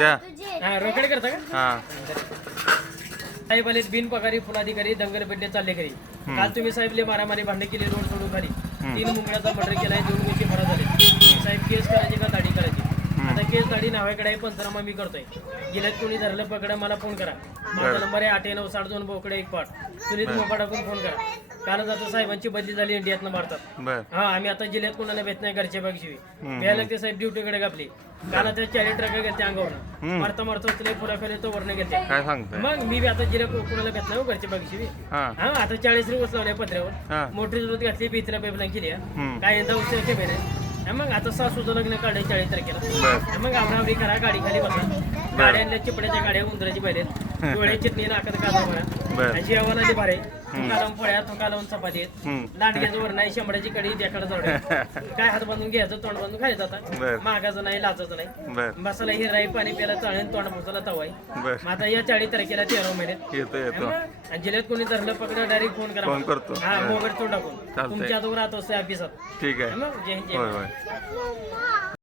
द्या. हा रोकडे करता का हा साहेब आले बिनपगारी फुलाधिकारी दंगल पेटले चालले घरी काल तुम्ही साहेबले मारामारी भांडणे केली रोड सोडून खाली 3 मुंगळ्याचा मर्डर केलाय 2 गोष्टी फरार झाले साहेब केस करायची का दाढी करायची आता केस दाढी नावाकडे आहे पंचनामा मी करतोय गेल्यात कोणी धरलं पकडा मला फोन करा माझा नंबर आहे 8962 बोकडे 1 पाट सुनीत मोपाटाकडून फोन करा कालच आता साहेबांची बदली झाली इंडियातनं भारतात बर हा आम्ही आता जिल्ह्यात कोणाला भेट नाही घरच्या बागशिवी घ्यायला ते साहेब ड्युटीकडे गापली काल आता 40 ट्रक गेले अंगावर मारता मारता उचले फुलाखाली तो वरनं गेले काय सांगताय मग मी बी आता जिल्ह्यात कोणाला भेट नाही घरच्या बागशिवी हा हा आता 40 दिवस लावले हा. पत्र्यावर मोठी जरूरत घातली भीतीला पेपलाईन केली हम्म. काय यंदा उशीर के नाही मग आता सासूचं लग्न काढाय 40 तारखेला बर मग आवडी करा गाडी खाली बसा गाड्यांना चिपड्याच्या गाड्या उंदराची पाहिजे डोळे चिटणी नाकात कादा बर. भरा जेवण आली भारे तुका लावून फळ्या तुका लावून चपाती लांडग्याचं वर नाही शंभराची कडी त्याकडे जोड्या काय हात बांधून घ्यायचं तोंड बांधून खायचं बर. आता मागाचं नाही लाचाचं नाही बर बसाला हिराई पाणी प्यायला चाळण तोंड पुसायला तवाई बर मग आता या 40 तारखेला 13 महिन्यात येतो येतो आणि जिल्ह्यात कोणी धरलं पकडा डायरेक्ट फोन करा फोन करतो हा मोबाईल तो टाकून चालतंय. तुमच्या आजवर राहत असते ऑफिसात ठीक आहे मग जय हिंद, जय होय महाराष्ट्र. होय